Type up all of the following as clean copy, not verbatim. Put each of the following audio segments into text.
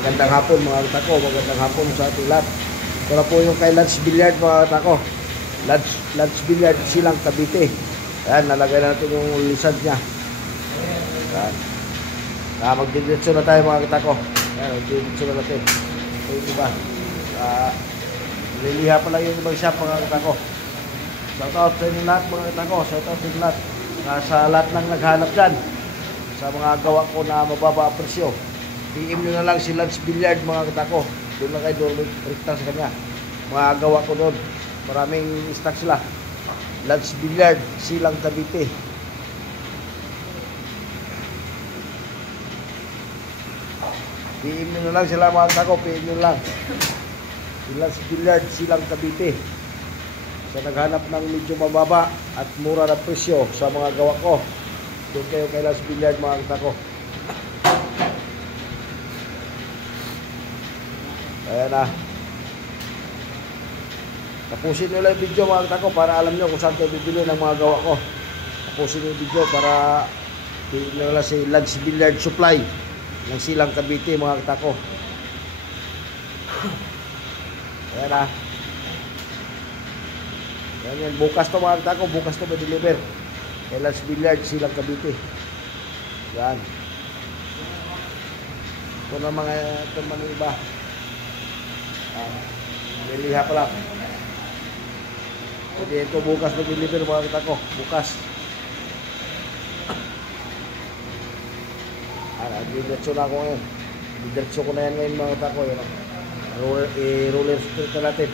Magandang hapon mga katako, magandang hapon sa ating lahat. Ito na po yung kay Lance Billiard mga katako. Lance Billiard, Silang Cavite. Ayan, nalagay na natin yung lisad niya. Ayan. Magdidiretso na tayo mga katako. Ayan, magdidiretso na natin. Ito yung iba. Liliha pa lang yung ibang shop mga katako. Shoutout sa inyo lahat mga katako. Shoutout sa inyo lahat. Sa lahat ng naghanap dyan. Sa mga gawa ko na mababa ang presyo. PM nyo na lang si Lance Billiard mga katako. Doon na kayo doon rekta sa kanya. Mga gawa ko doon. Maraming stock sila. Lance Billiard, Silang Cavite. PM nyo na lang sila mga katako. PM nyo lang. Si Lance Billiard, Silang Cavite. Sa naghanap ng medyo mababa at mura na presyo sa mga gawa ko. Doon kayo kay Lance Billiard mga katako. Ayan na. Tapusin nyo lang yung video mga katako para alam nyo kung saan kayo bibili ng mga gawa ko. Tapusin nyo yung video para bibili nyo lang si Lance Billiard Supply ng Silang Cavite mga katako. Ayan na. Ayan yan. Bukas to mga katako. Bukas to ma-deliver. Kay Lance Billiard Silang Cavite. Ayan. Ito na mga ito man iba. Liliha pa lang. Jadi ito bukas mag-deliver mga katako. Bukas. Diretso na ako ngayon. Diretso ko na yan ngayon mga katako. I-roller straight na natin.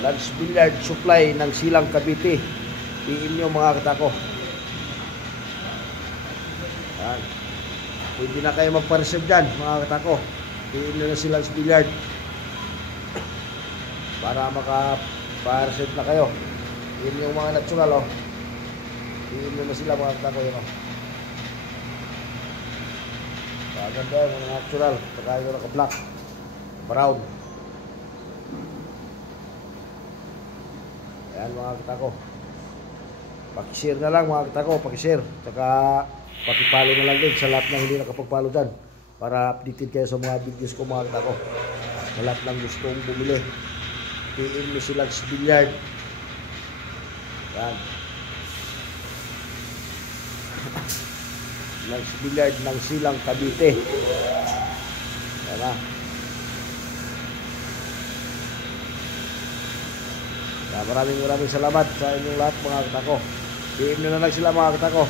Lance Billiard Supply ng Silang Cavite. PM nyo mga katako. Ayan. Pwede na kayo magpa-reserve dyan mga katako. PM nyo na si Lance Billiard para makapa-reserve na kayo. Yun yung mga natural PM nyo na sila mga katako. Yun maganda yung mga natural. Pagka yung naka-black, brown. Ayan mga katako. Pakishare na lang mga katako. Pakishare. Saka pakipalo na lang din sa lahat ng hindi nakapagpalo dyan para updated kayo sa mga videos ko mga katako. Sa lahat ng gustong bumili, PM nyo si Lance Billiard. Yan. Lance Billiard ng Silang Cavite. Yan na. Maraming salamat sa inyong lahat mga katako. PM nyo na lang sila mga katako.